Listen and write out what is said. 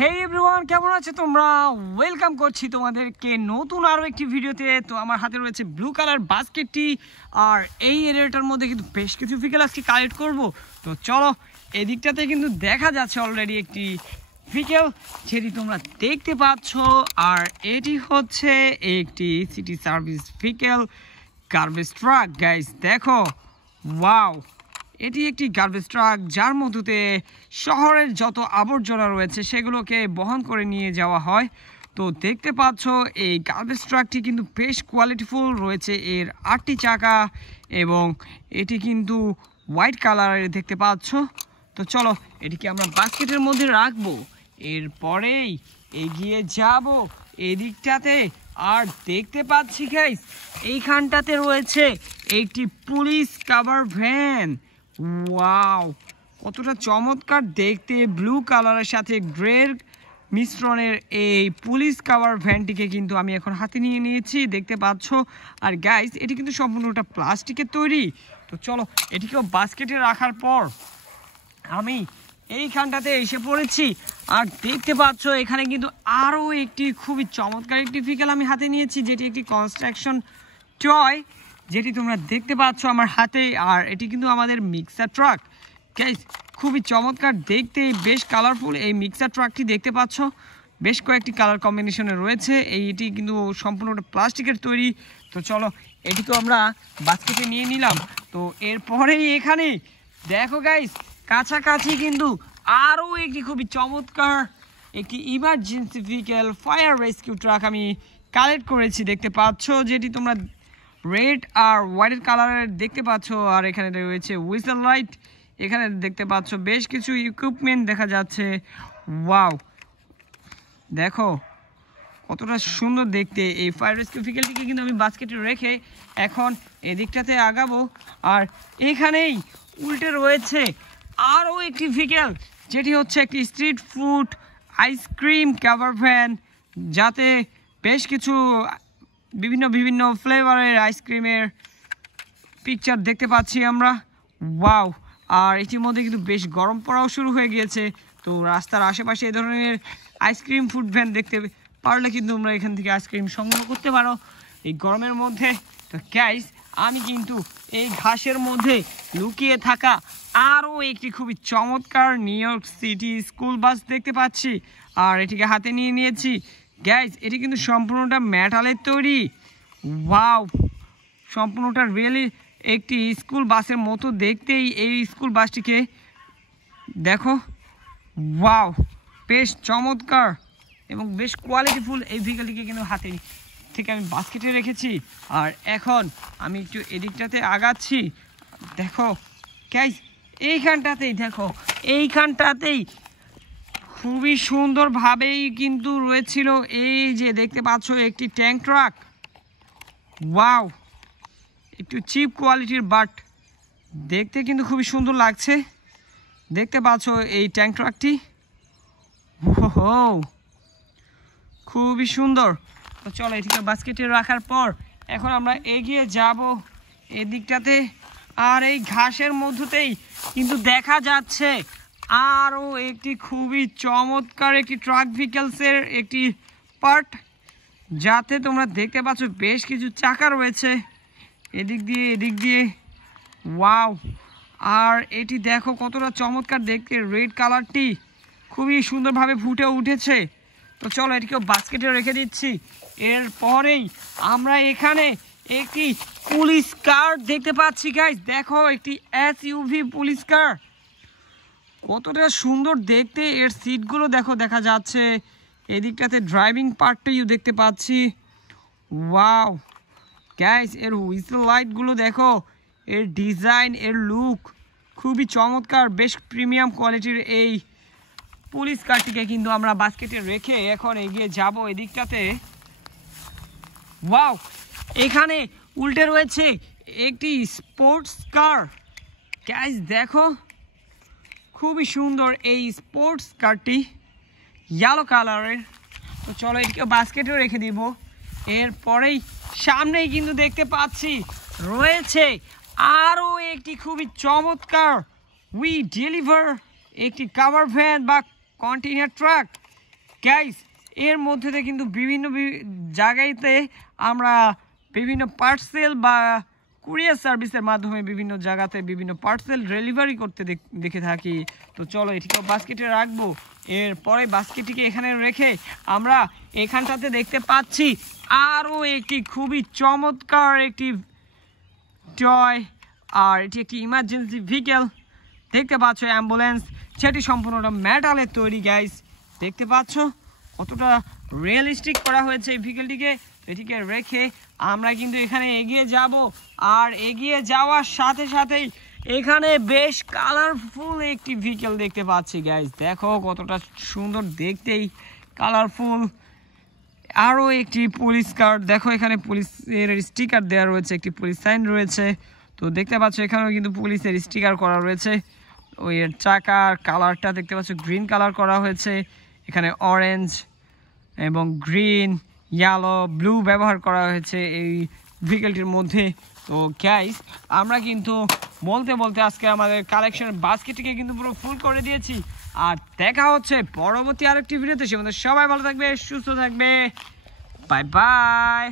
হে everyone, কেমন আছো তোমরা? ওয়েলকাম করছি তোমাদেরকে নতুন আরও একটি ভিডিওতে। তো আমার হাতে রয়েছে ব্লু কালার বাস্কেটটি, আর এই এরিয়াটার মধ্যে কিন্তু বেশ কিছু ভিকেল আজকে কালেক্ট করব। তো চলো, এদিকটাতে কিন্তু দেখা যাচ্ছে অলরেডি একটি ভিকেল যেটি তোমরা দেখতে পাচ্ছ, আর এটি হচ্ছে একটি city service ভিকেল garbage truck. Guys দেখো, ওয়াও, এটি একটি গার্বেজ ট্রাক যার মধ্যে শহরের যত আবর্জনা রয়েছে সেগুলোকে বহন করে নিয়ে যাওয়া হয়। তো দেখতে পাচ্ছ এই গার্বেজ ট্রাকটি কিন্তু বেশ কোয়ালিটিফুল রয়েছে, এর 8টি চাকা এবং এটি কিন্তু হোয়াইট কালারের দেখতে পাচ্ছ। তো চলো, এটিকে আমরা বাস্কেটের মধ্যে রাখবো, এরপরেই এগিয়ে যাব এদিকটাতে। আর দেখতে পাচ্ছি গাইস, এইখানটাতে রয়েছে একটি পুলিশ কাভার ভ্যান। ওয়াও, কতটা চমৎকার দেখতে! ব্লু কালারের সাথে গ্রের মিশ্রণের এই পুলিশ কাভার ভ্যানটিকে কিন্তু আমি এখন হাতে নিয়ে নিয়েছি, দেখতে পাচ্ছ। আর গাইস, এটি কিন্তু সম্পূর্ণটা প্লাস্টিকের তৈরি। তো চলো, এটিকেও বাস্কেটে রাখার পর আমি এইখানটাতে এসে পড়েছি। আর দেখতে পাচ্ছ এখানে কিন্তু আরও একটি খুবই চমৎকার একটি ভিকেল আমি হাতে নিয়েছি, যেটি একটি কনস্ট্রাকশন টয়, যেটি তোমরা দেখতে পাচ্ছ আমার হাতে। আর এটি কিন্তু আমাদের মিক্সার ট্রাক। গাইস, খুবই চমৎকার দেখতে, বেশ কালারফুল এই মিক্সার ট্রাকটি দেখতে পাচ্ছ। বেশ কয়েকটি কালার কম্বিনেশনে রয়েছে, এইটি কিন্তু সম্পূর্ণটা প্লাস্টিকের তৈরি। তো চলো, এটিকেও আমরা বাস্কেটে নিয়ে নিলাম। তো এরপরেই এখানে দেখো গাইস, কাছাকাছি কিন্তু আরও একটি খুবই চমৎকার একটি ইমার্জেন্সি ভিকেল ফায়ার রেস্কিউ ট্রাক আমি কালেক্ট করেছি, দেখতে পাচ্ছ, যেটি তোমরা রেড আর হোয়াইট কালারের দেখতে পাচ্ছ। আর এখানে রয়েছে হুইসেল লাইট, এখানে দেখতে পাচ্ছ বেশ কিছু ইকুইপমেন্ট দেখা যাচ্ছে। ওয়াও, দেখো কতটা সুন্দর দেখতে এই ফায়ার রেস্কিউ ভিকেলটিকে কিন্তু আমি বাস্কেটে রেখে এখন এদিকটাতে আগাবো। আর এখানেই উল্টে রয়েছে আরও একটি ভিকেল, যেটি হচ্ছে একটি street food ice cream cover van, যাতে বেশ কিছু বিভিন্ন ফ্লেভারের আইসক্রিমের পিকচার দেখতে পাচ্ছি আমরা। ওয়াও, আর ইতিমধ্যে কিন্তু বেশ গরম পড়াও শুরু হয়ে গিয়েছে। তো রাস্তার আশেপাশে এ ধরনের আইসক্রিম ফুড ভ্যান দেখতে পারলে কিন্তু তোমরা এখান থেকে আইসক্রিম সংগ্রহ করতে পারো এই গরমের মধ্যে। তো গাইস, আমি কিন্তু এই ঘাসের মধ্যে লুকিয়ে থাকা আরও একটি খুবই চমৎকার new York city school bus দেখতে পাচ্ছি, আর এটিকে হাতে নিয়ে নিয়েছি। গাইস, এটি কিন্তু সম্পূর্ণটা মেটালের তৈরি। ওয়াও, সম্পূর্ণটা রিয়েলি একটি স্কুল বাসের মতো দেখতেই এই স্কুল বাসটিকে দেখো। ওয়াও, বেশ চমৎকার এবং বেশ কোয়ালিটিফুল এই ভেহিকেলটিকে কিন্তু হাতে থেকে আমি বাস্কেটে রেখেছি। আর এখন আমি একটু এদিকটাতে আগাচ্ছি। দেখো গাইস, এইখানটাতেই দেখো, এইখানটাতেই খুবই সুন্দরভাবেই কিন্তু রয়েছিল এই যে দেখতে পাচ্ছ একটি ট্যাঙ্ক ট্রাক। ওয়াও, একটু চিপ কোয়ালিটির, বাট দেখতে কিন্তু খুবই সুন্দর লাগছে, দেখতে পাচ্ছ এই ট্যাঙ্ক ট্রাকটি। ওহো, খুবই সুন্দর। তো চলো, এটিকে বাস্কেটে রাখার পর এখন আমরা এগিয়ে যাব এদিকটাতে। আর এই ঘাসের মধ্যতেই কিন্তু দেখা যাচ্ছে আরও একটি খুবই চমৎকার একটি ট্রাক ভিকেলসের একটি পার্ট, যাতে তোমরা দেখতে পাচ্ছ বেশ কিছু চাকা রয়েছে এদিক দিয়ে এদিক দিয়ে। ওয়াও, আর এটি দেখো কতটা চমৎকার দেখতে, রেড কালারটি খুবই সুন্দরভাবে ফুটে উঠেছে। তো চলো, এটিকেও বাস্কেটে রেখে দিচ্ছি। এরপরেই আমরা এখানে একটি পুলিশ কার দেখতে পাচ্ছি। গাইস দেখো, একটি এসইউভি পুলিশ কার, কতটা সুন্দর দেখতে, এর সিটগুলো দেখো দেখা যাচ্ছে, এদিকটাতে ড্রাইভিং পার্টটিও দেখতে পাচ্ছি। ওয়াও গাইস, এর হুইসেল লাইটগুলো দেখো, এর ডিজাইন, এর লুক খুবই চমৎকার, বেশ প্রিমিয়াম কোয়ালিটির এই পুলিশ কারটিকে কিন্তু আমরা বাস্কেটে রেখে এখন এগিয়ে যাব এদিকটাতে। ওয়াও, এখানে উল্টে রয়েছে একটি স্পোর্টস কার। গাইস দেখো, খুবই সুন্দর এই স্পোর্টস কারটি, ইয়েলো কালারের। তো চলো, এটিকে বাস্কেটেও রেখে দিব। এরপরেই সামনেই কিন্তু দেখতে পাচ্ছি রয়েছে আরও একটি খুবই চমৎকার উই ডেলিভার একটি কাভার ভ্যান বা কন্টেইনার ট্রাক। গাইস এর মধ্যে থেকে কিন্তু বিভিন্ন জায়গাতে আমরা বিভিন্ন পার্সেল বা কুরিয়ার সার্ভিসের মাধ্যমে বিভিন্ন জায়গাতে বিভিন্ন পার্সেল ডেলিভারি করতে দেখে থাকি। তো চলো এটিকে বাস্কেটে রাখবো, এরপরে বাস্কেটটিকে এখানে রেখে আমরা এখানটাতে দেখতে পাচ্ছি আরও একটি খুবই চমৎকার একটি টয়, আর এটি একটি ইমার্জেন্সি ভেহিকেল দেখতে পাচ্ছ, অ্যাম্বুলেন্স, সেটি সম্পূর্ণটা মেটালের তৈরি। গাইস দেখতে পাচ্ছ কতটা রিয়েলিস্টিক করা হয়েছে এই ভেহিকেলটিকে। এটিকে রেখে আমরা কিন্তু এখানে এগিয়ে যাব, আর এগিয়ে যাওয়ার সাথে সাথেই এখানে বেশ কালারফুল একটি ভেহিকেল দেখতে পাচ্ছি। গাইস দেখো কতটা সুন্দর দেখতেই, কালারফুল। আরও একটি পুলিশ কার, দেখো এখানে পুলিশের স্টিকার দেওয়া রয়েছে, একটি পুলিশ সাইন রয়েছে। তো দেখতে পাচ্ছ এখানেও কিন্তু পুলিশের স্টিকার করা রয়েছে। ওই এর চাকার কালারটা দেখতে পাচ্ছ গ্রিন কালার করা হয়েছে, এখানে অরেঞ্জ এবং গ্রিন, ইয়েলো, ব্লু ব্যবহার করা হয়েছে এই ভেহিকেলটির মধ্যে। তো গাইস আমরা কিন্তু বলতে বলতে আজকে আমাদের কালেকশনের বাস্কেটটিকে কিন্তু পুরো ফুল করে দিয়েছি। আর দেখা হচ্ছে পরবর্তী আরেকটি ভিডিওতে। সে মধ্যে সবাই ভালো থাকবে, সুস্থ থাকবে, বাই বাই।